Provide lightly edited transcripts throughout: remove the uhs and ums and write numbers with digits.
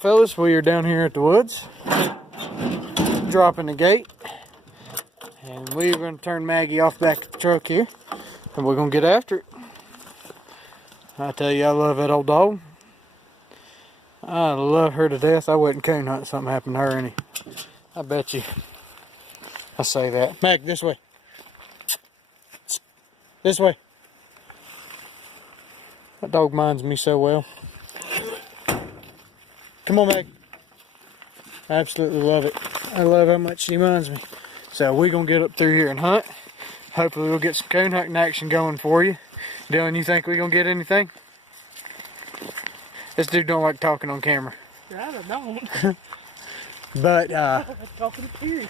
Alright fellas, we are down here at the woods, dropping the gate, and we're going to turn Maggie off back at the truck here, and we're going to get after it. I tell you, I love that old dog. I love her to death. I wouldn't coon hunt if something happened to her any. I bet you. I say that. Mag, this way. This way. That dog minds me so well. Come on, Mag. I absolutely love it. I love how much she minds me. So we're going to get up through here and hunt. Hopefully we'll get some coon hunting action going for you. Dylan, you think we're going to get anything? This dude don't like talking on camera. I don't. But, talking period.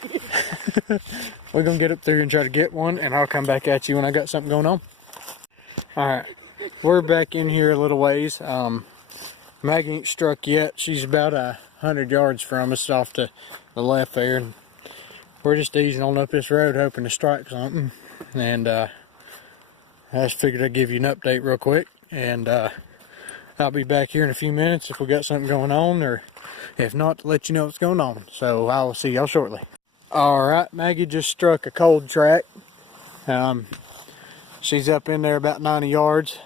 we're going to get up through and try to get one, and I'll come back at you when I got something going on. Alright, we're back in here a little ways. Maggie ain't struck yet. She's about 100 yards from us off to the left there, and we're just easing on up this road hoping to strike something. And I just figured I'd give you an update real quick, and I'll be back here in a few minutes if we got something going on, or if not, to let you know what's going on. So I will see y'all shortly. Alright, Maggie just struck a cold track. She's up in there about 90 yards.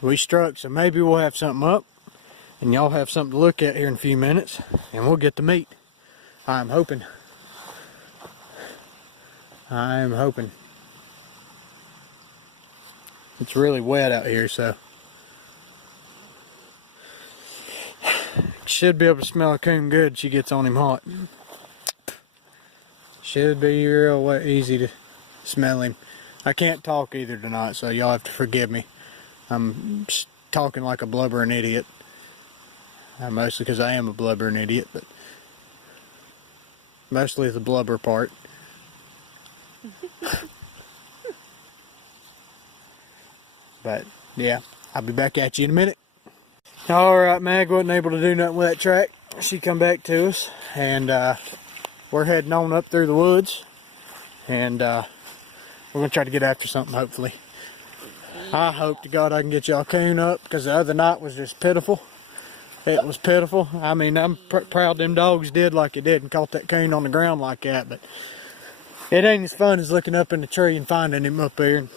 We struck, so maybe we'll have something up, and y'all have something to look at here in a few minutes, and we'll get the meat. I'm hoping. I'm hoping. It's really wet out here, so should be able to smell a coon good. She gets on him hot. Should be real wet, easy to smell him. I can't talk either tonight, so y'all have to forgive me. I'm talking like a blubbering idiot. Mostly because I am a blubbering idiot, but mostly the blubber part. But yeah, I'll be back at you in a minute. Alright, Mag wasn't able to do nothing with that track. She come back to us, and we're heading on up through the woods, and we're going to try to get after something, hopefully. I hope to God I can get y'all coon up, because the other night was just pitiful. It was pitiful. I mean, I'm proud them dogs did like it did and caught that coon on the ground like that, but it ain't as fun as looking up in the tree and finding him up there and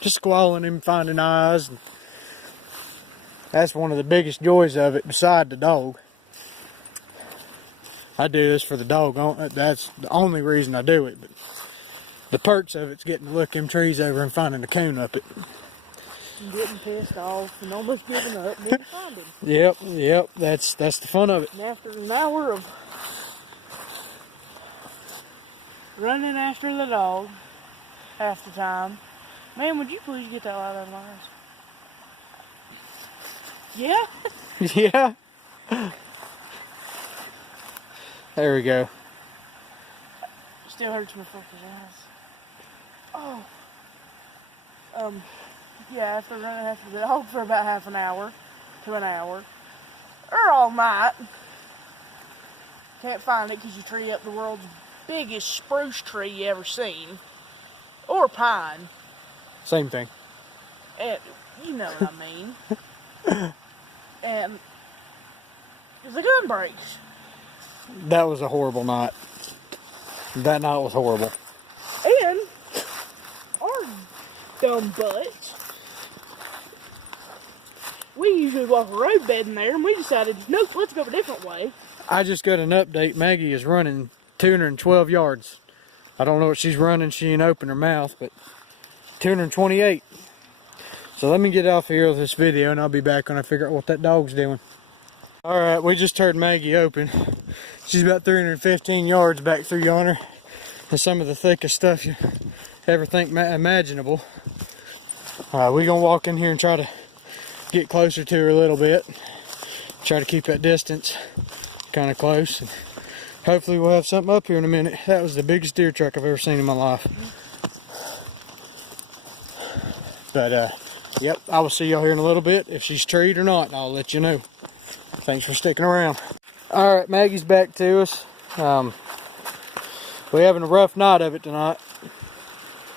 just squalling him, finding eyes. And that's one of the biggest joys of it, beside the dog. I do this for the dog. That's the only reason I do it. But the perks of it's getting to look them trees over and finding the coon up it. And getting pissed off and almost giving up, and then find him. Yep. That's the fun of it. And after an hour of running after the dog, half the time, man, would you please get that light out of my eyes? Yeah? Yeah. There we go. Still hurts my fucking eyes. Oh. Yeah, after running after the dog for about half an hour to an hour, or all night, can't find it because you tree up the world's biggest spruce tree you ever seen, or pine. Same thing. And you know what I mean. And the gun breaks. That was a horrible night. That night was horrible. And our dumb butts, we usually walk a road bed in there, and we decided, nope, let's go a different way. I just got an update. Maggie is running 212 yards. I don't know what she's running. She ain't opened her mouth, but 228. So let me get off here with this video, and I'll be back when I figure out what that dog's doing. Alright, we just heard Maggie open. She's about 315 yards back through yonder. And some of the thickest stuff you ever think imaginable. We're going to walk in here and try to get closer to her a little bit. Try to keep that distance kind of close. And hopefully we'll have something up here in a minute. That was the biggest deer track I've ever seen in my life. But, yep, I will see y'all here in a little bit. If she's treed or not, I'll let you know. Thanks for sticking around. Alright, Maggie's back to us. We're having a rough night of it tonight.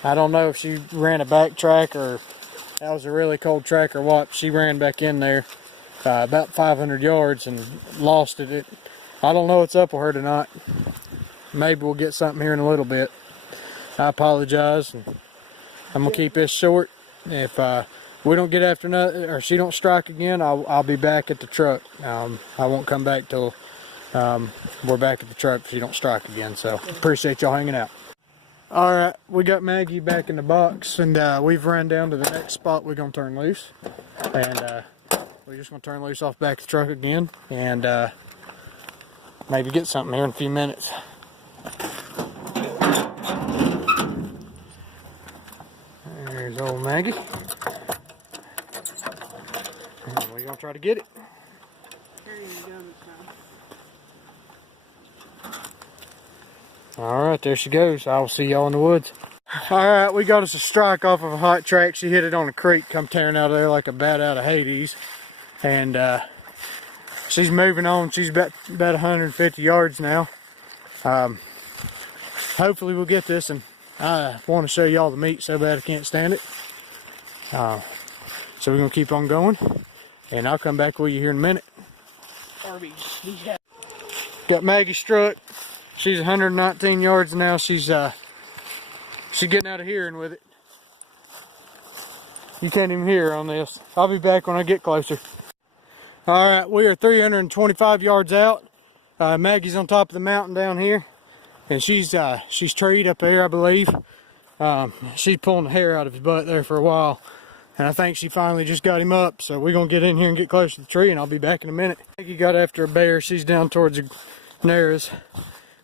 I don't know if she ran a back track or That was a really cold tracker watch. She ran back in there about 500 yards and lost it. I don't know what's up with her tonight. Maybe we'll get something here in a little bit. I apologize. I'm gonna keep this short. If we don't get after nothing, or she don't strike again, I'll be back at the truck. I won't come back till we're back at the truck if she don't strike again. So appreciate y'all hanging out. All right, we got Maggie back in the box, and we've run down to the next spot we're gonna turn loose, and we're just gonna turn loose off back of the truck again, and maybe get something here in a few minutes. There's old Maggie. And we're gonna try to get it. Alright, there she goes. I will see y'all in the woods. Alright, we got us a strike off of a hot track. She hit it on a creek, come tearing out of there like a bat out of Hades. And she's moving on. She's about 150 yards now. Hopefully we'll get this, and I want to show y'all the meat so bad I can't stand it. So we're going to keep on going, and I'll come back with you here in a minute. Got Maggie struck. She's 119 yards now. She's getting out of hearing with it. You can't even hear her on this. I'll be back when I get closer. Alright, we are 325 yards out. Maggie's on top of the mountain down here. And she's treed up there, I believe. She's pulling the hair out of his butt there for a while. And I think she finally just got him up. So we're going to get in here and get close to the tree, and I'll be back in a minute. Maggie got after a bear. She's down towards the Narrows.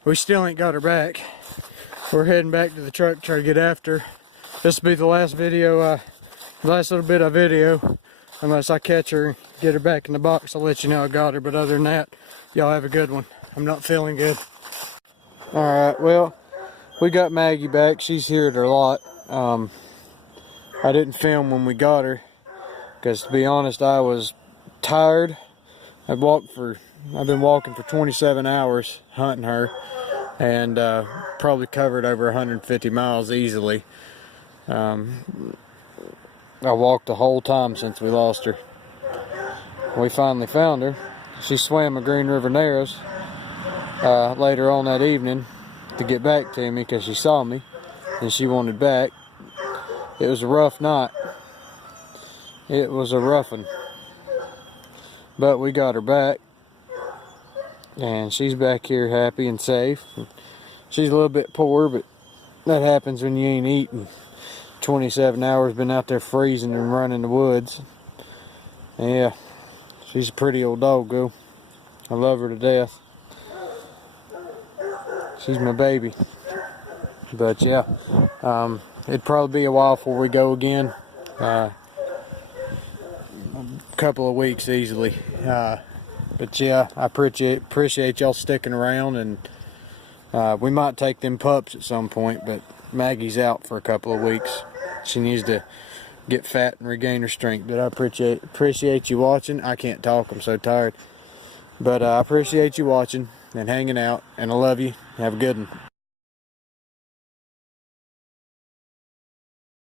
We still ain't got her back. We're heading back to the truck to try to get after her. This will be the last video, last little bit of video. Unless I catch her and get her back in the box, I'll let you know I got her. But other than that, y'all have a good one. I'm not feeling good. Alright, well, we got Maggie back. She's here at her lot. I didn't film when we got her, because to be honest, I was tired. I've been walking for 27 hours hunting her, and probably covered over 150 miles easily. I walked the whole time since we lost her. We finally found her. She swam the Green River Narrows later on that evening to get back to me because she saw me and she wanted back. It was a rough night. It was a rough one. But we got her back, and she's back here happy and safe. She's a little bit poor, but that happens when you ain't eating. 27 hours been out there freezing and running the woods. Yeah, she's a pretty old dog, though. I love her to death. She's my baby. But yeah, it'd probably be a while before we go again. A couple of weeks easily. But yeah, I appreciate y'all sticking around, and we might take them pups at some point, but Maggie's out for a couple of weeks. She needs to get fat and regain her strength. But I appreciate you watching. I can't talk, I'm so tired. But I appreciate you watching and hanging out, and I love you. Have a good one.